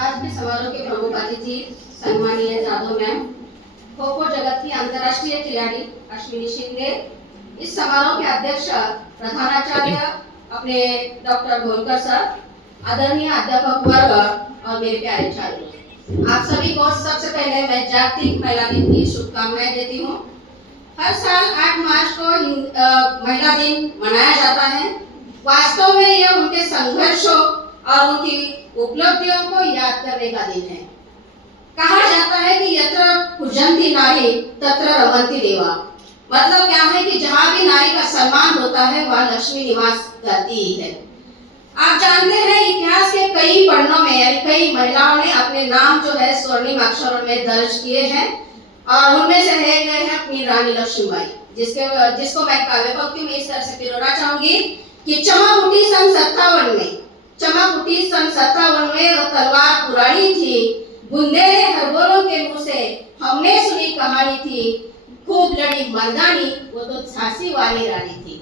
आज के समारोह के प्रमुख अतिथि सम्मानीय जाधव मैम, खो खो जगत की अंतर्राष्ट्रीय खिलाड़ी अश्विनी शिंदे, इस समारोह के अध्यक्ष प्रधानाचार्य अपने डॉक्टर गोलकर सर, आदरणीय अध्यापक वर्ग और मेरे प्यारे छात्रों, आप सभी को सबसे पहले मैं जागतिक महिला दिन की शुभकामनाएं देती हूँ। हर साल 8 मार्च को महिला दिन मनाया जाता है। वास्तव में यह उनके संघर्षों और उनकी उपलब्धियों को याद करने का दिन है। कहा जाता है कि यत्र पूजन्ति नारी तत्र रमन्ति देवा, मतलब क्या है कि जहाँ भी नारी का सम्मान होता है वह लक्ष्मी निवास करती ही है। आप जानते हैं इतिहास के कई पन्नों में कई महिलाओं ने अपने नाम जो है स्वर्णिम अक्षरों में दर्ज किए हैं और उनमें से है गए हैं अपनी रानी लक्ष्मीबाई, जिसको मैं काव्य पंक्ति में इस तरह से पिरोना चाहूंगी कि चमक उठी सन 57 में, चमक उठी सन 57 में और तलवार पुरानी थी, बुंदेले हरबोलों के मुंह से हमने सुनी कहानी थी, खूब लड़ी मर्दानी वो तो झांसी वाली रानी थी।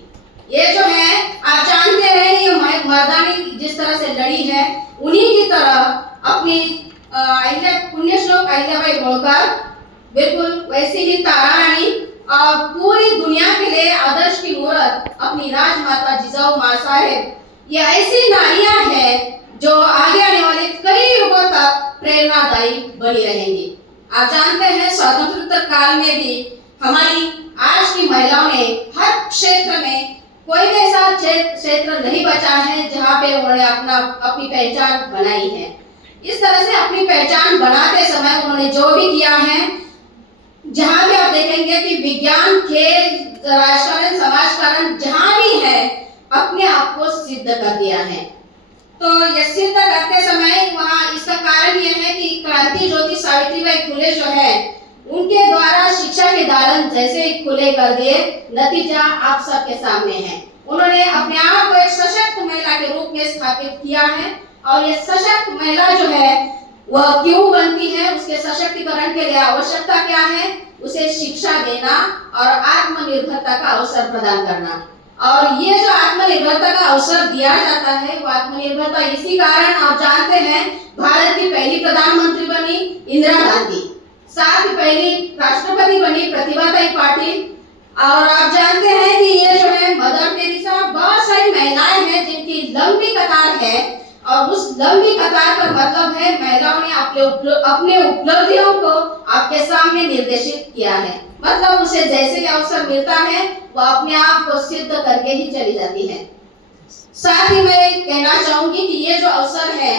ये जो है आप जानते हैं ये मर्दानी जिस तरह से लड़ी है उन्हीं की तरह अपनी पुण्य श्लोक अहिल्याबाई होलकर बिल्कुल वैसी ही तारा रानी और पूरी दुनिया के लिए आदर्श की मूर्त अपनी राजमाता जिजाऊ मां साहेब, ये ऐसी नारियां हैं जो आगे आने वाले कई युगों तक प्रेरणादायी बनी रहेंगी। आप जानते हैं स्वतंत्रता काल में भी हमारी आज की महिलाओं ने हर क्षेत्र में कोई भी ऐसा क्षेत्र नहीं बचा है जहाँ पे उन्होंने अपनी पहचान बनाई है। इस तरह से अपनी पहचान बनाते समय उन्होंने जो भी किया है, जहाँ भी आप देखेंगे कि विज्ञान, खेल, राजकारण, समाजकारण जहाँ भी है अपने आप को सिद्ध कर दिया है। तो यह सिद्ध करते समय वहाँ इसका कारण यह है कि क्रांति ज्योति सावित्रीबाई फुले जो है उनके द्वारा शिक्षा के दालन जैसे ही खुले कर दिए, नतीजा आप सबके सामने है। उन्होंने अपने आप को एक सशक्त महिला के रूप में स्थापित किया है और ये सशक्त महिला जो है वह क्यों बनती है, उसके सशक्तिकरण के लिए आवश्यकता क्या है, उसे शिक्षा देना और आत्मनिर्भरता का अवसर प्रदान करना। और ये जो आत्मनिर्भरता का अवसर दिया जाता है वो आत्मनिर्भरता इसी कारण आप जानते हैं भारत की पहली प्रधानमंत्री बनी इंदिरा गांधी, साथ ही पहली राष्ट्रपति बनी प्रतिभाताई पाटिल, और आप जानते हैं कि ये जो है मदर टेरेसा, बहुत सारी महिलाएं हैं जिनकी लंबी कतार है और उस लंबी कतार का मतलब है महिलाओं ने अपने उपलब्धियों को आपके सामने निर्देशित किया है। मतलब उसे जैसे ही अवसर मिलता है वो अपने आप को सिद्ध करके ही चली जाती है। साथ ही मैं कहना चाहूंगी कि ये जो अवसर है,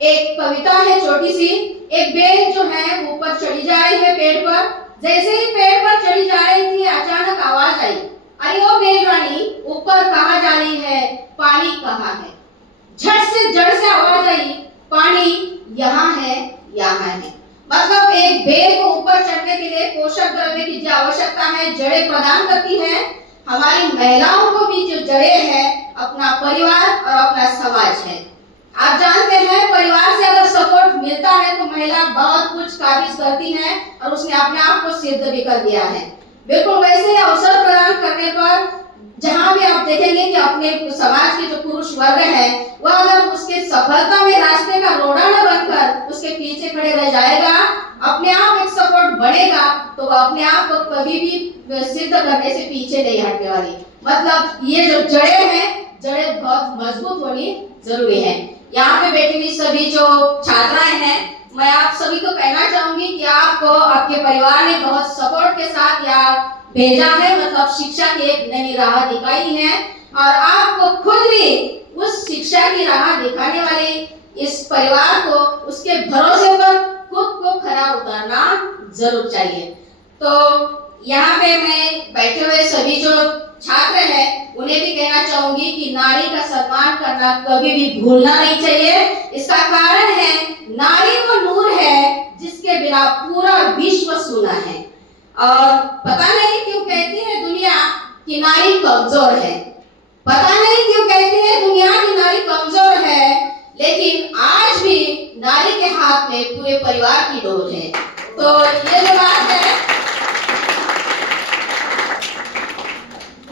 एक कविता है छोटी सी, एक बेल जो है ऊपर चढ़ी जा रही है पेड़ पर, जैसे ही पेड़ पर चढ़ी जा रही थी अचानक आवाज आई, अरे ओ बेल रानी ऊपर कहाँ जा रही है, पानी कहाँ है। झट से जड़ से आवाज आई, पानी यहाँ है, यहाँ है। मतलब एक बेल को ऊपर चढ़ने के लिए पोषक द्रव्य की जो आवश्यकता है जड़ें प्रदान करती है। हमारी महिलाओं को भी जो जड़ें है अपना परिवार और अपना समाज है। आप जानते हैं परिवार से अगर सपोर्ट मिलता है तो महिला बहुत कुछ काबिज करती है और उसने अपने आप को सिद्ध भी कर दिया है। बिल्कुल वैसे ही अवसर प्रदान करने पर जहाँ भी आप देखेंगे कि अपने समाज के जो पुरुष वर्ग है वह अगर उसके सफलता में रास्ते का रोड़ा न बनकर उसके पीछे खड़े रह जाएगा, अपने आप एक सपोर्ट बढ़ेगा तो वह अपने आप को कभी भी सिद्ध करने से पीछे नहीं हटने वाली। मतलब ये जो जड़ें हैं, जड़ें बहुत मजबूत होनी जरूरी है। यहाँ पे बैठी हुई सभी जो छात्राएं हैं, मैं आप सभी को कहना चाहूंगी कि आपको आपके परिवार ने बहुत सपोर्ट के साथ यहाँ भेजा है, मतलब शिक्षा की एक नई राह दिखाई है और आपको खुद भी उस शिक्षा की राह दिखाने वाले इस परिवार को उसके भरोसे पर खुद को खरा उतारना जरूर चाहिए। तो यहाँ पे मैं बैठे हुए सभी जो छात्र हैं उन्हें भी कहना चाहूंगी कि नारी का सम्मान करना कभी भी भूलना नहीं चाहिए। इसका कारण है नारी वो नूर है जिसके बिना पूरा विश्व सूना है। और पता नहीं क्यों कहती है दुनिया कि नारी कमजोर है, पता नहीं क्यों कहती है दुनिया की नारी कमजोर है, लेकिन आज भी नारी के हाथ में पूरे परिवार की डोर है। तो ये जो बात है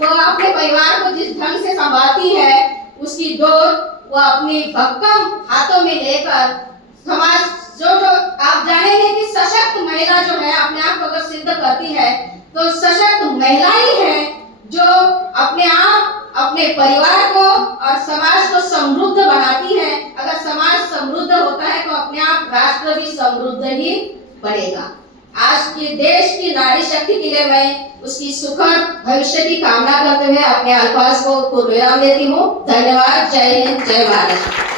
वो अपने परिवार को जिस ढंग से संभालती है उसकी डोर वो अपनी भक्कम हाथों में लेकर समाज जो जो आप जानेंगे कि सशक्त महिला जो है अपने आप को अगर सिद्ध करती है तो सशक्त महिला ही है जो अपने आप अपने परिवार को और समाज को समृद्ध बनाती है। अगर समाज समृद्ध होता है तो अपने आप राष्ट्र भी समृद्ध ही बनेगा। आज के देश की नारी शक्ति के लिए मैं उसकी सुखद भविष्य की कामना करते हुए अपने अल्फाज को विराम देती हूँ। धन्यवाद। जय हिंद, जय भारत।